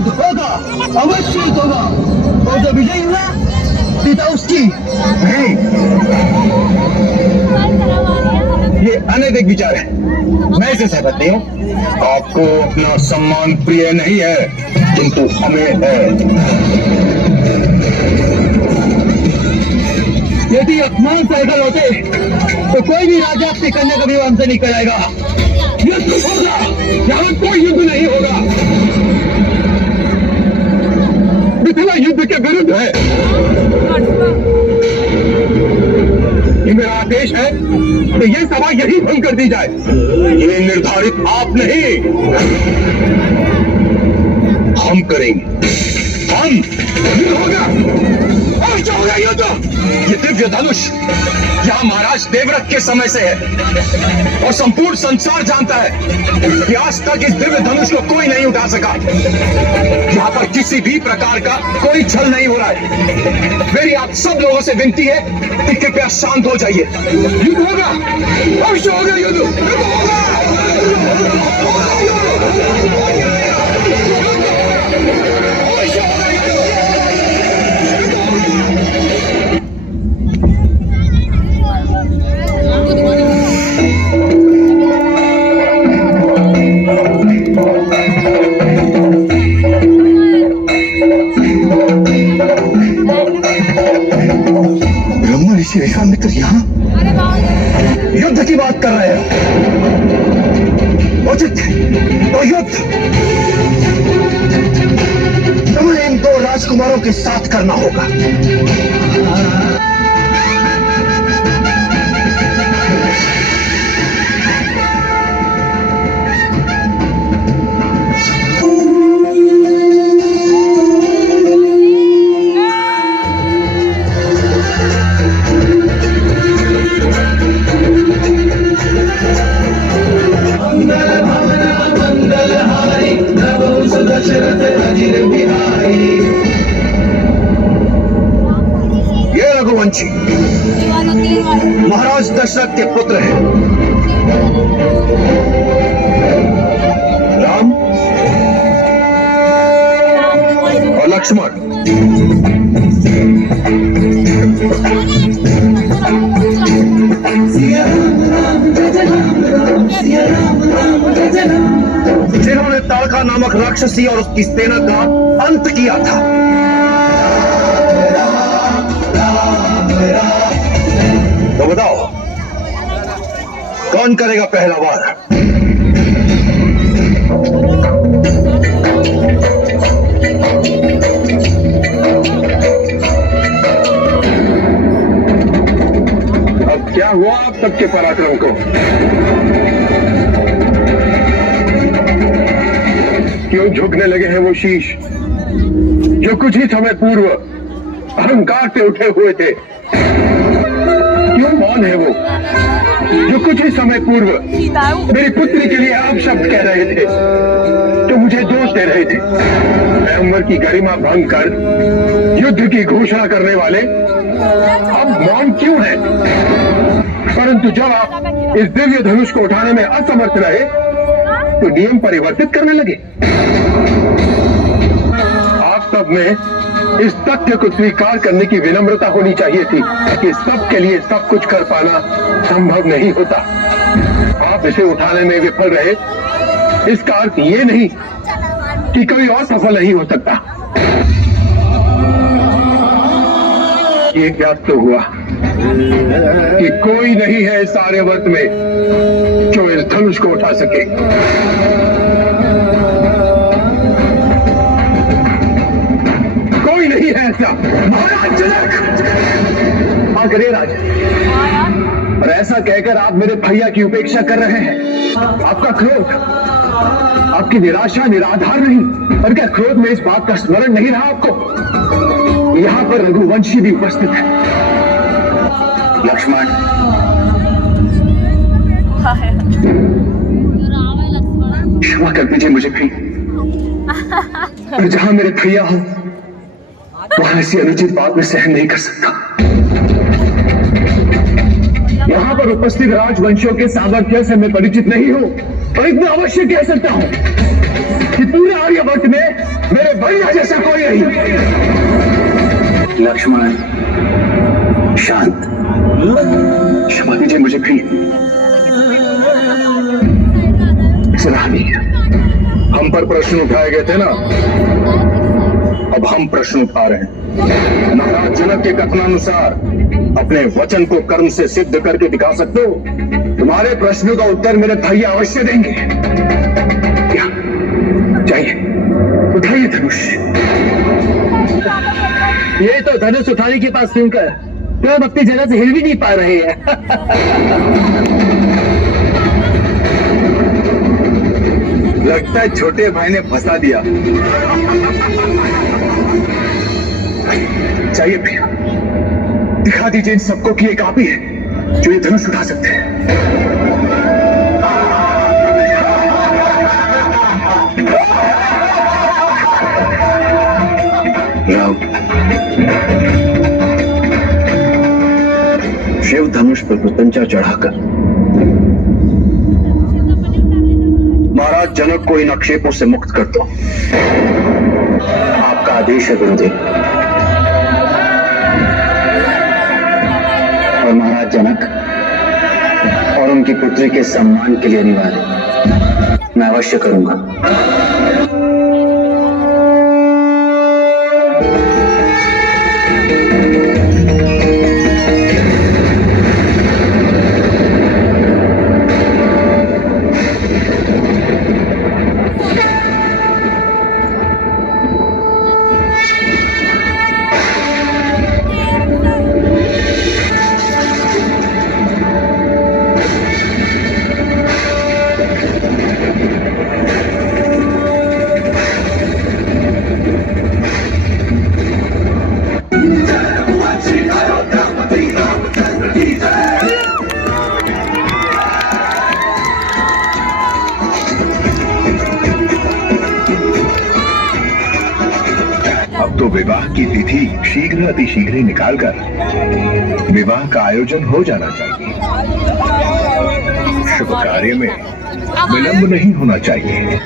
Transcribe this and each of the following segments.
युद्ध होगा, अवश्य होगा। और जो विजयी हुआ सीता उसकी नहीं। ये अनैतिक विचार है, मैं इसे सहमत नहीं हूँ। आपको अपना सम्मान प्रिय नहीं है, किंतु हमें है। यदि अपमान पैदल होते तो कोई भी राजा अपनी कन्या का विवाह हमसे नहीं कराएगा। युद्ध होगा, यहाँ कोई युद्ध नहीं होगा। मिथिला युद्ध के विरुद्ध है। ये मेरा आदेश है कि ये सभा यही भंग कर दी जाए। ये निर्धारित आप नहीं, हम करेंगे। हम युद्ध होगा, अवश्य होगा युद्ध। ये दिव्य धनुष यहाँ महाराज देवव्रत के समय से है और संपूर्ण संसार जानता है कि आज तक इस दिव्य धनुष को कोई नहीं उठा सका। यहाँ पर किसी भी प्रकार का कोई छल नहीं हो रहा है। मेरी आप सब लोगों से विनती है कि कृपया शांत हो जाइए। युद्ध होगा, अवश्य होगा युद्ध। युद्ध होगा। विश्वामित्र यहाँ युद्ध की बात कर रहे हैं। उचित तो युद्ध तुम्हें इन दो राजकुमारों के साथ करना होगा। ये रघुवंशी महाराज दशरथ के पुत्र हैं। राम और लक्ष्मण। जिन्होंने ताड़का नामक राक्षसी और उसकी सेना का अंत किया था। तो बताओ कौन करेगा पहला वार? अब क्या हुआ आप सबके पराक्रम को? क्यों झुकने लगे हैं वो शीश जो कुछ ही समय पूर्व अहंकार से उठे हुए थे? क्यों मौन है वो जो कुछ ही समय पूर्व मेरी पुत्री के लिए आप शब्द कह रहे थे, तो मुझे दोष दे रहे थे? स्वयंवर की गरिमा भंग कर युद्ध की घोषणा करने वाले अब मौन क्यों है? परंतु जब आप इस दिव्य धनुष को उठाने में असमर्थ रहे तो नियम परिवर्तित करने लगे। आप सब में इस तथ्य को स्वीकार करने की विनम्रता होनी चाहिए थी कि सबके लिए सब कुछ कर पाना संभव नहीं होता। आप इसे उठाने में विफल रहे, इसका अर्थ ये नहीं कि कोई और सफल नहीं हो सकता। ये ज्ञात तो हुआ कि कोई नहीं है इस आर्यवर्त में जो इस धनुष को उठा सके। कोई नहीं है ऐसा। महाराज जनक! हाँ करिए राज। और ऐसा कहकर आप मेरे भैया की उपेक्षा कर रहे हैं। आपका क्रोध, आपकी निराशा निराधार नहीं। और क्या क्रोध में इस बात का स्मरण नहीं रहा आपको? यहाँ पर रघुवंशी भी उपस्थित है। लक्ष्मण, क्षमा कर दीजिए मुझे भी। और जहां मेरे भैया हो वहां ऐसी अनुचित बात में सहन नहीं कर सकता। यहाँ पर उपस्थित राजवंशियों के सामर्थ्य से मैं परिचित नहीं हूँ, और इतना अवश्य कह सकता हूँ कि पूरे आर्यवर्त में मेरे भैया जैसा कोई नहीं। लक्ष्मण शांत, क्षमा कीजिए मुझे भी सलाह नहीं। हम पर प्रश्न उठाए गए थे ना, अब हम प्रश्न उठा रहे हैं। महाराज जनक के कथनानुसार अपने वचन को कर्म से सिद्ध करके दिखा सकते हो? तुम्हारे प्रश्नों का उत्तर मेरे भैया अवश्य देंगे। क्या चाहिए? उठाइए धनुष। ये तो धनुष उठाने के पास सुनकर तो हम अपनी जगह से हिल भी नहीं पा रहे हैं। लगता है छोटे भाई ने फंसा दिया। चाहिए भैया, दिखा दीजिए इन सबको कि एक आप ही है जो ये धनुष उठा सकते हैं। शिव धनुष पर प्रत्यंचा चढ़ाकर महाराज जनक को इन अक्षेपों से मुक्त कर दो। आपका आदेश है गुरुदेव। और महाराज जनक और उनकी पुत्री के सम्मान के लिए अनिवार्य मैं अवश्य करूंगा। तो विवाह की तिथि शीघ्र अतिशीघ्र निकालकर विवाह का आयोजन हो जाना चाहिए। शुभ कार्य में विलंब नहीं होना चाहिए।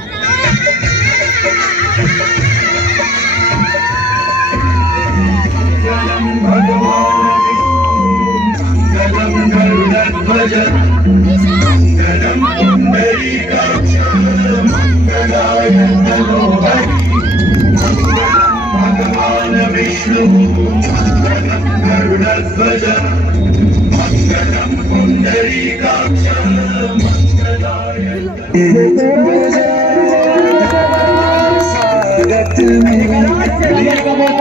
विष्णु गरुड़ध्वज मंगलम पुंडरीकाक्ष मंगलाय स्वागत में